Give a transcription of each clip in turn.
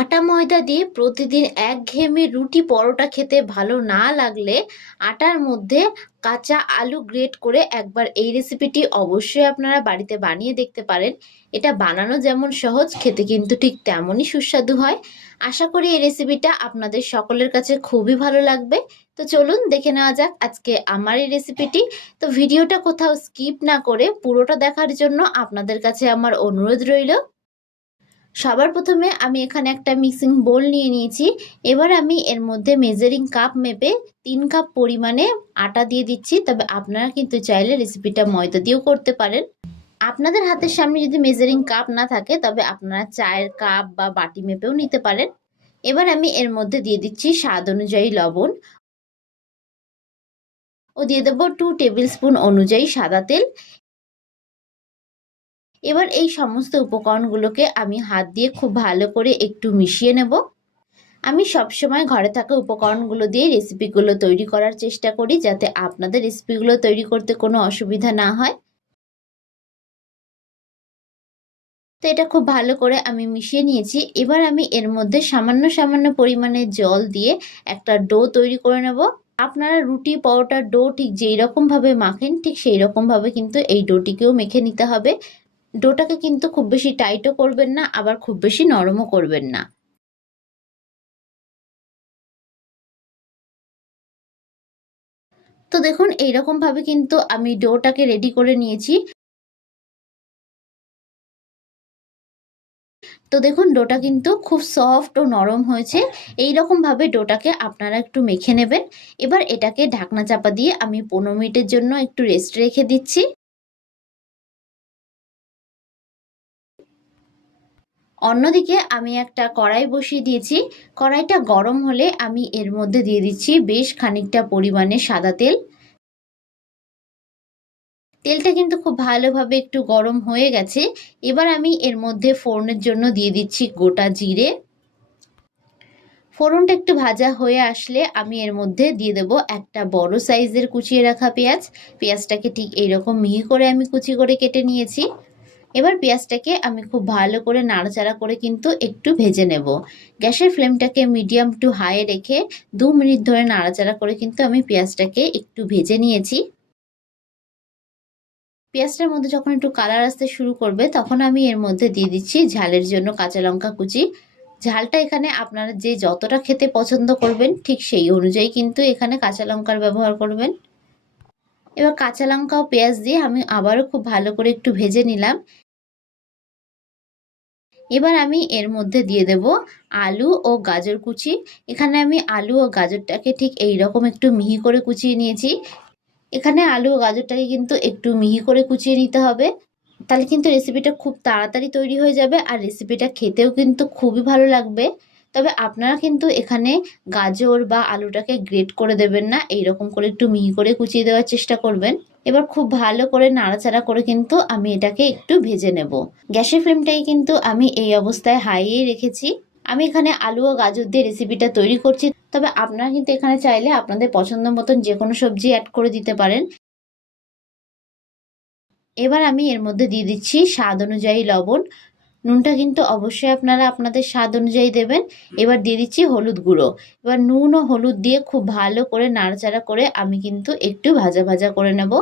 আটা ময়দা দিয়ে প্রতিদিন একঘেয়েমি রুটি পরোটা খেতে ভালো না লাগলে আটার মধ্যে কাঁচা আলু গ্রেট করে একবার এই রেসিপিটি অবশ্যই আপনারা বাড়িতে বানিয়ে দেখতে পারেন। এটা বানানো যেমন সহজ, খেতে কিন্তু ঠিক তেমনই সুস্বাদু হয়। আশা করি এই রেসিপিটা আপনাদের সকলের কাছে খুবই ভালো লাগবে। তো চলুন দেখে নেওয়া যাক আজকে আমার এই রেসিপিটি। তো ভিডিওটা কোথাও স্কিপ না করে পুরোটা দেখার জন্য আপনাদের কাছে আমার অনুরোধ রইল। সবার প্রথমে আমি এখানে একটা মিক্সিং বোল নিয়ে নিয়েছি। এবার আমি এর মধ্যে মেজারিং কাপ মেপে তিন কাপ পরিমাণে আটা দিয়ে দিচ্ছি। তবে আপনারা কিন্তু চাইলে রেসিপিটা ময়দা দিয়েও করতে পারেন। আপনাদের হাতের সামনে যদি মেজারিং কাপ না থাকে, তবে আপনারা চায়ের কাপ বা বাটি মেপেও নিতে পারেন। এবার আমি এর মধ্যে দিয়ে দিচ্ছি স্বাদ অনুযায়ী লবণ। ও দিয়ে দেবো টু টেবিল স্পুন অনুযায়ী সাদা তেল। এবার এই সমস্ত উপকরণগুলোকে আমি হাত দিয়ে খুব ভালো করে একটু মিশিয়ে নেব। আমি সবসময় ঘরে থাকা উপকরণগুলো দিয়ে রেসিপিগুলো তৈরি করার চেষ্টা করি যাতে আপনাদের রেসিপিগুলো তৈরি করতে কোনো অসুবিধা না হয়। তো এটা খুব ভালো করে আমি মিশিয়ে নিয়েছি। এবার আমি এর মধ্যে সামান্য সামান্য পরিমাণে জল দিয়ে একটা ডো তৈরি করে নেব। আপনারা রুটি, পরোটার ডো ঠিক যেই রকমভাবে মাখেন, ঠিক সেই রকমভাবে কিন্তু এই ডোটিকেও মেখে নিতে হবে। ডোটাকে কিন্তু খুব বেশি টাইটও করবেন না, আবার খুব বেশি নরমও করবেন না। তো দেখুন এইরকম ভাবে কিন্তু আমি ডোটাকে রেডি করে নিয়েছি। তো দেখুন, ডোটা কিন্তু খুব সফট ও নরম হয়েছে। এই ভাবে ডোটাকে আপনারা একটু মেখে নেবেন। এবার এটাকে ঢাকনা চাপা দিয়ে আমি পনেরো মিনিটের জন্য একটু রেস্ট রেখে দিচ্ছি। অন্যদিকে আমি একটা কড়াই বসিয়ে দিয়েছি। কড়াইটা গরম হলে আমি এর মধ্যে দিয়ে দিচ্ছি বেশ খানিকটা পরিমাণে সাদা তেল। তেলটা কিন্তু খুব ভালোভাবে একটু গরম হয়ে গেছে। এবার আমি এর মধ্যে ফোড়নের জন্য দিয়ে দিচ্ছি গোটা জিরে। ফোড়নটা একটু ভাজা হয়ে আসলে আমি এর মধ্যে দিয়ে দেব একটা বড় সাইজের কুচিয়ে রাখা পেঁয়াজ। পেঁয়াজটাকে ঠিক এইরকম মিহি করে আমি কুচি করে কেটে নিয়েছি। এবার পেঁয়াজটাকে আমি খুব ভালো করে নাড়াচাড়া করে কিন্তু একটু ভেজে নেব। গ্যাসের ফ্লেমটাকে মিডিয়াম টু হাই রেখে দু মিনিট ধরে নাড়াচাড়া করে কিন্তু আমি পেঁয়াজটাকে একটু ভেজে নিয়েছি। পেঁয়াজটার মধ্যে যখন একটু কালার আসতে শুরু করবে তখন আমি এর মধ্যে দিয়ে দিচ্ছি ঝালের জন্য কাঁচা লঙ্কা কুচি। ঝালটা এখানে আপনারা যে যতটা খেতে পছন্দ করবেন ঠিক সেই অনুযায়ী কিন্তু এখানে কাঁচা লঙ্কার ব্যবহার করবেন। এবার কাঁচা লঙ্কা ও পেঁয়াজ দিয়ে আমি আবারও খুব ভালো করে একটু ভেজে নিলাম। এবার আমি এর মধ্যে দিয়ে দেব আলু ও গাজর কুচি। এখানে আমি আলু ও গাজরটাকে ঠিক এই রকম একটু মিহি করে কুচিয়ে নিয়েছি। এখানে আলু ও গাজরটাকে কিন্তু একটু মিহি করে কুচিয়ে নিতে হবে। তাহলে কিন্তু রেসিপিটা খুব তাড়াতাড়ি তৈরি হয়ে যাবে আর রেসিপিটা খেতেও কিন্তু খুবই ভালো লাগবে। তবে আপনারা কিন্তু এখানে গাজর বা আলুটাকে গ্রেট করে দেবেন না এই রকম করে একটু মিহি করে কুচিয়ে দেওয়ার চেষ্টা করবেন। এবার খুব ভালো করে নাড়াচাড়া করে কিন্তু আমি এটাকে একটু ভেজে নেব। গ্যাসের ফ্লেমটাকে কিন্তু আমি এই অবস্থায় হাইয়ে রেখেছি। আমি এখানে আলু ও গাজর দিয়ে রেসিপিটা তৈরি করছি। তবে আপনারা কিন্তু এখানে চাইলে আপনাদের পছন্দ মতন যে কোনো সবজি অ্যাড করে দিতে পারেন। এবার আমি এর মধ্যে দিয়ে দিচ্ছি স্বাদ অনুযায়ী লবণ। নুনটা কিন্তু অবশ্যই আপনারা আপনাদের স্বাদ অনুযায়ী দেবেন। এবার দিয়ে দিচ্ছি হলুদ গুঁড়ো। এবার নুন ও হলুদ দিয়ে খুব ভালো করে নাড়াচাড়া করে আমি কিন্তু একটু ভাজা ভাজা করে নেব।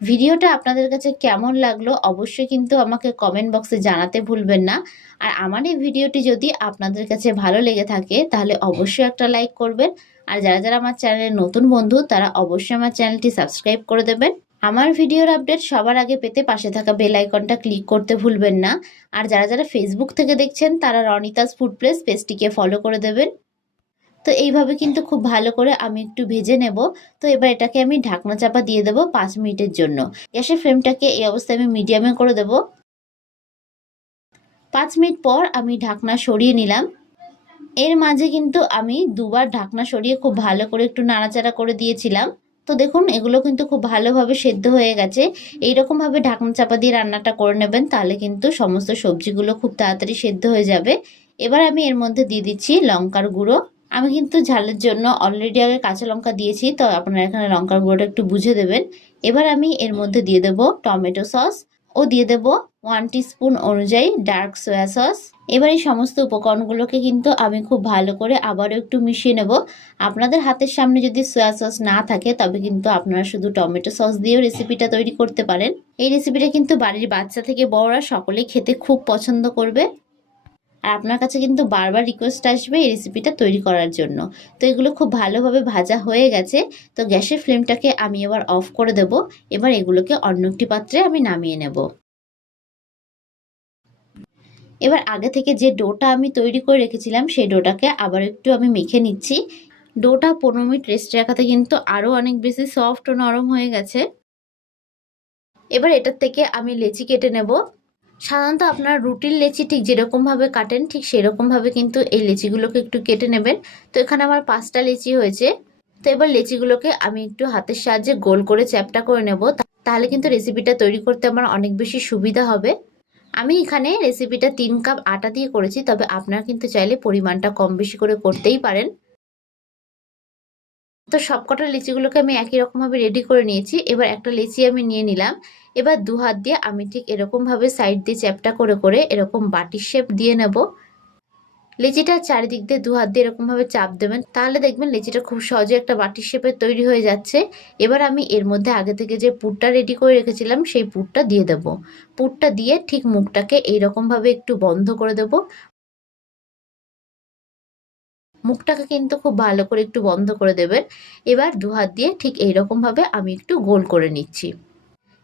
ভিডিওটা আপনাদের কাছে কেমন লাগল অবশ্যই কিন্তু আমাকে কমেন্ট বক্সে জানাতে ভুলবেন না। আর আমার এই ভিডিওটি যদি আপনাদের কাছে ভালো লেগে থাকে, তাহলে অবশ্যই একটা লাইক করবেন। আর যারা যারা আমার চ্যানেলের নতুন বন্ধু, তারা অবশ্যই আমার চ্যানেলটি সাবস্ক্রাইব করে দেবেন। আমার ভিডিওর আপডেট সবার আগে পেতে পাশে থাকা বেল আইকনটা ক্লিক করতে ভুলবেন না। আর যারা যারা ফেসবুক থেকে দেখছেন, তারা রনিতাস ফুড প্লেস পেজটিকে ফলো করে দেবেন। তো এইভাবে কিন্তু খুব ভালো করে আমি একটু ভেজে নেব। তো এবার এটাকে আমি ঢাকনা চাপা দিয়ে দেবো পাঁচ মিনিটের জন্য। গ্যাসের ফ্লেমটাকে এই অবস্থায় আমি মিডিয়ামে করে দেব। পাঁচ মিনিট পর আমি ঢাকনা সরিয়ে নিলাম। এর মাঝে কিন্তু আমি দুবার ঢাকনা সরিয়ে খুব ভালো করে একটু নাড়াচাড়া করে দিয়েছিলাম। তো দেখুন, এগুলো কিন্তু খুব ভালোভাবে সেদ্ধ হয়ে গেছে। এইরকমভাবে ঢাকন চাপা দিয়ে রান্নাটা করে নেবেন, তাহলে কিন্তু সমস্ত সবজিগুলো খুব তাড়াতাড়ি সেদ্ধ হয়ে যাবে। এবার আমি এর মধ্যে দিয়ে দিচ্ছি লঙ্কার গুঁড়ো। আমি কিন্তু ঝালের জন্য অলরেডি আগে কাঁচা লঙ্কা দিয়েছি, তো আপনারা এখানে লঙ্কার গুঁড়োটা একটু বুঝে দেবেন। এবার আমি এর মধ্যে দিয়ে দেব টমেটো সস। ও দিয়ে দেব ওয়ান স্পুন অনুযায়ী ডার্ক সোয়া সস এবার এই সমস্ত উপকরণগুলোকে কিন্তু আমি খুব ভালো করে আবারও একটু মিশিয়ে নেব। আপনাদের হাতের সামনে যদি সোয়া সস না থাকে, তবে কিন্তু আপনারা শুধু টমেটো সস দিয়েও রেসিপিটা তৈরি করতে পারেন। এই রেসিপিটা কিন্তু বাড়ির বাচ্চা থেকে বড়রা সকলেই খেতে খুব পছন্দ করবে। আর আপনার কাছে কিন্তু বারবার রিকোয়েস্ট আসবে এই রেসিপিটা তৈরি করার জন্য। তো এগুলো খুব ভালোভাবে ভাজা হয়ে গেছে। তো গ্যাসের ফ্লেমটাকে আমি এবার অফ করে দেব। এবার এগুলোকে অন্য একটি পাত্রে আমি নামিয়ে নেব। এবার আগে থেকে যে ডোটা আমি তৈরি করে রেখেছিলাম, সেই ডোটাকে আবার একটু আমি মেখে নিচ্ছি। ডোটা পনেরো মিনিট রেস্টে রাখাতে কিন্তু আরও অনেক বেশি সফট ও নরম হয়ে গেছে। এবার এটার থেকে আমি লেচি কেটে নেব। সাধারণত আপনার রুটির লেচি ঠিক যেরকমভাবে কাটেন, ঠিক সেরকমভাবে কিন্তু এই লেচিগুলোকে একটু কেটে নেবেন। তো এখানে আমার পাঁচটা লেচি হয়েছে। তো এবার লেচিগুলোকে আমি একটু হাতের সাহায্যে গোল করে চ্যাপটা করে নেব। তাহলে কিন্তু রেসিপিটা তৈরি করতে আমার অনেক বেশি সুবিধা হবে। আমি এখানে রেসিপিটা তিন কাপ আটা দিয়ে করেছি, তবে আপনারা কিন্তু চাইলে পরিমাণটা কম বেশি করে করতেই পারেন। তো সবকটা লিচিগুলোকে আমি একই রকমভাবে রেডি করে নিয়েছি। এবার একটা লিচি আমি নিয়ে নিলাম। এবার দু হাত দিয়ে আমি ঠিক এরকমভাবে সাইড দিয়ে চ্যাপটা করে করে এরকম বাটির শেপ দিয়ে নেব। লিচিটা চারিদিক দিয়ে দু হাত দিয়ে এরকমভাবে চাপ দেবেন। তাহলে দেখবেন লিচিটা খুব সহজে একটা বাটির শেপের তৈরি হয়ে যাচ্ছে। এবার আমি এর মধ্যে আগে থেকে যে পুরটা রেডি করে রেখেছিলাম, সেই পুরটা দিয়ে দেব। পুরটা দিয়ে ঠিক মুখটাকে এইরকমভাবে একটু বন্ধ করে দেব। মুখটাকে কিন্তু খুব ভালো করে একটু বন্ধ করে দেবেন। এবার দু হাত দিয়ে ঠিক এইরকমভাবে আমি একটু গোল করে নিচ্ছি।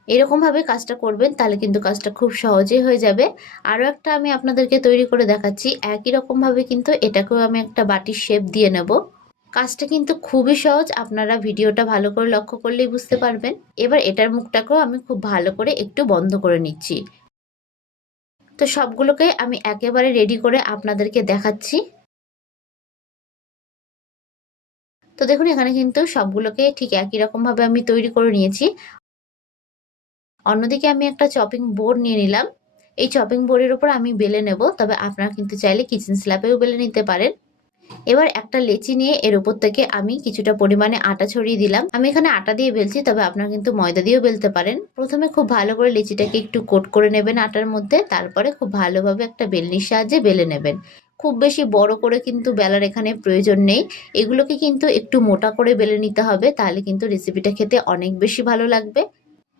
এরকমভাবে কাজটা করবেন তাহলে কিন্তু কাজটা খুব সহজেই হয়ে যাবে। আরও একটা আমি আপনাদেরকে তৈরি করে দেখাচ্ছি। একই রকমভাবে কিন্তু এটাকেও আমি একটা বাটির শেপ দিয়ে নেব। কাজটা কিন্তু খুবই সহজ। আপনারা ভিডিওটা ভালো করে লক্ষ্য করলেই বুঝতে পারবেন। এবার এটার মুখটাকেও আমি খুব ভালো করে একটু বন্ধ করে নিচ্ছি। তো সবগুলোকে আমি একেবারে রেডি করে আপনাদেরকে দেখাচ্ছি। তো দেখুন, এখানে কিন্তু সবগুলোকে ঠিক একই রকমভাবে আমি তৈরি করে নিয়েছি। অন্যদিকে আমি একটা চপিং বোর্ড নিয়ে নিলাম। এই চপিং বোর্ডের উপর আমি বেলে নেব, তবে আপনারা কিন্তু চাইলে কিচেন স্ল্যাপেও বেলে নিতে পারেন। এবার একটা লেচি নিয়ে এর উপর থেকে আমি কিছুটা পরিমাণে আটা ছড়িয়ে দিলাম। আমি এখানে আটা দিয়ে বেলছি, তবে আপনারা কিন্তু ময়দা দিয়েও বেলতে পারেন। প্রথমে খুব ভালো করে লেচিটাকে একটু কোট করে নেবেন আটার মধ্যে, তারপরে খুব ভালোভাবে একটা বেলনির সাহায্যে বেলে নেবেন। খুব বেশি বড় করে কিন্তু বেলার এখানে প্রয়োজন নেই। এগুলোকে কিন্তু একটু মোটা করে বেলে নিতে হবে, তাহলে কিন্তু রেসিপিটা খেতে অনেক বেশি ভালো লাগবে।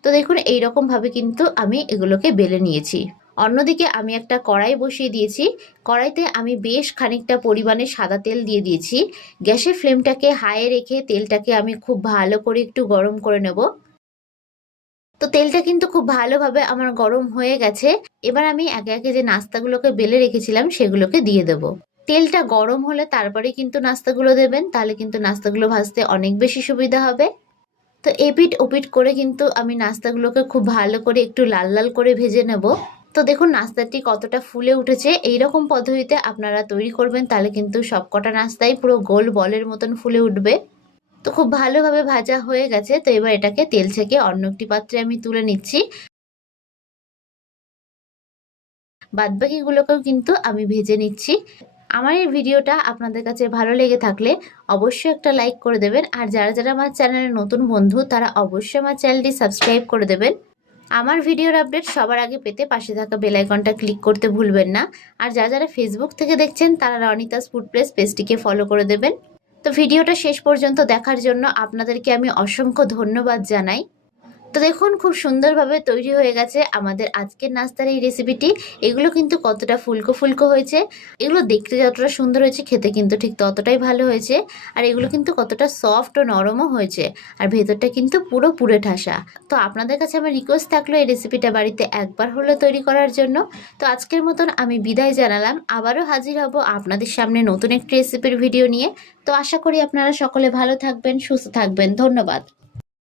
তো দেখুন, এইরকমভাবে কিন্তু আমি এগুলোকে বেলে নিয়েছি। অন্যদিকে আমি একটা কড়াই বসিয়ে দিয়েছি। কড়াইতে আমি বেশ খানিকটা পরিমাণে সাদা তেল দিয়ে দিয়েছি। গ্যাসের ফ্লেমটাকে হাইয়ে রেখে তেলটাকে আমি খুব ভালো করে একটু গরম করে নেব। তো তেলটা কিন্তু খুব ভালোভাবে আমার গরম হয়ে গেছে। এবার আমি একে একে যে নাস্তাগুলোকে বেলে রেখেছিলাম, সেগুলোকে দিয়ে দেব। তেলটা গরম হলে তারপরে কিন্তু নাস্তাগুলো দেবেন, তাহলে কিন্তু নাস্তাগুলো ভাজতে অনেক বেশি সুবিধা হবে। তো এপিট ওপিট করে কিন্তু আমি নাস্তাগুলোকে খুব ভালো করে একটু লাল লাল করে ভেজে নেব। তো দেখুন, নাস্তাটি কতটা ফুলে উঠেছে। এই রকম পদ্ধতিতে আপনারা তৈরি করবেন, তাহলে কিন্তু সবকটা নাস্তাই পুরো গোল বলের মতন ফুলে উঠবে। তো খুব ভালোভাবে ভাজা হয়ে গেছে। তো এবার এটাকে তেল থেকে অন্য একটি পাত্রে আমি তুলে নিচ্ছি। বাদবাকিগুলোকেও কিন্তু আমি ভেজে নিচ্ছি। আমার এই ভিডিওটা আপনাদের কাছে ভালো লেগে থাকলে অবশ্যই একটা লাইক করে দেবেন। আর যারা যারা আমার চ্যানেলের নতুন বন্ধু, তারা অবশ্যই আমার চ্যানেলটি সাবস্ক্রাইব করে দেবেন। আমার ভিডিওর আপডেট সবার আগে পেতে পাশে থাকা বেল আইকনটা ক্লিক করতে ভুলবেন না। আর যারা যারা ফেসবুক থেকে দেখছেন, তারা রনিতাস ফুড প্লেস পেজটিকে ফলো করে দেবেন। তো ভিডিওটা শেষ পর্যন্ত দেখার জন্য আপনাদেরকে আমি অসংখ্য ধন্যবাদ জানাই। তো দেখুন, খুব সুন্দরভাবে তৈরি হয়ে গেছে আমাদের আজকের নাস্তার এই রেসিপিটি এগুলো কিন্তু কতটা ফুলকো ফুলকো হয়েছে, এগুলো দেখতে যতটা সুন্দর হয়েছে, খেতে কিন্তু ঠিক ততটাই ভালো হয়েছে। আর এগুলো কিন্তু কতটা সফট ও নরমও হয়েছে, আর ভেতরটা কিন্তু পুরো পুরে ঠাসা। তো আপনাদের কাছে আমার রিকোয়েস্ট থাকল এই রেসিপিটা বাড়িতে একবার হলো তৈরি করার জন্য। তো আজকের মতন আমি বিদায় জানালাম, আবারও হাজির হব আপনাদের সামনে নতুন একটি রেসিপির ভিডিও নিয়ে। তো আশা করি আপনারা সকলে ভালো থাকবেন, সুস্থ থাকবেন, ধন্যবাদ।